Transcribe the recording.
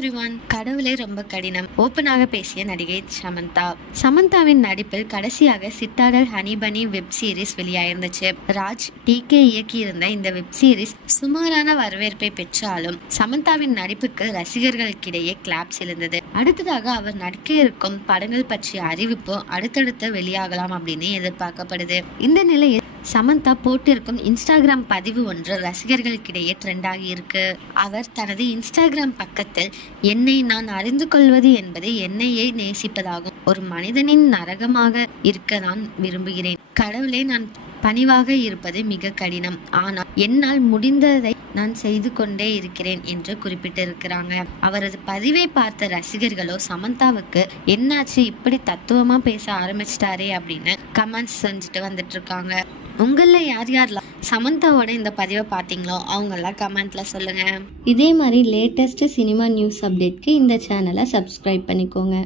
Everyone. கடவுளே ரொம்ப கடினம். ஓப்பனாக பேசிய நடிகை சமந்தா. சமந்தாவின் நடிப்பில் கடைசியாக சித்தாடல் ஹனிபனி வெப் சீரிஸ் வெளியாயிருந்துச்சு. ராஜ் டிகே இயக்கியிருந்த இந்த வெப் சீரிஸ் சுமாரான வரவேற்பை பெற்றாலும் சமந்தாவின் நடிப்புக்கு ரசிகர்களுக்கிடையே கிளாப்ஸ் எழுந்தது. அடுத்ததாக அவர் நடிக்க இருக்கும் படங்கள் பற்றிய அறிவிப்பு அடுத்தடுத்து வெளியாகலாம் அப்படின்னு எதிர்பார்க்கப்படுது. இந்த நிலையில் சமந்தா போட்டிருக்கும் இன்ஸ்டாகிராம் பதிவு ஒன்று ரசிகர்களுக்கிடையே ட்ரெண்ட் ஆகி இருக்கு. அவர் தனது இன்ஸ்டாகிராம் பக்கத்தில் என்னை நான் அறிந்து கொள்வது என்பது என்னையே நேசிப்பதாகும். ஒரு மனிதனின் நரகமாக இருக்க நான் விரும்புகிறேன். கடவுளே, நான் பணிவாக இருப்பது மிக கடினம். ஆனால் என்னால் முடிந்ததை நான் செய்து கொண்டே இருக்கிறேன் என்று குறிப்பிட்டிருக்கிறாங்க. அவரது பதிவை பார்த்த ரசிகர்களோ சமந்தாவுக்கு என்னாச்சு, இப்படி தத்துவமா பேச ஆரம்பிச்சிட்டாரே அப்படின்னு கமெண்ட்ஸ் செஞ்சுட்டு வந்துட்டு இருக்காங்க. உங்களில் யார் யாரெல்லாம் சமந்தாவோட இந்த பதிவை பார்த்தீங்களோ அவங்கெல்லாம் கமெண்ட்ல சொல்லுங்க. இதே மாதிரி லேட்டஸ்ட் சினிமா நியூஸ் அப்டேட்க்கு இந்த சேனலை சப்ஸ்கிரைப் பண்ணிக்கோங்க.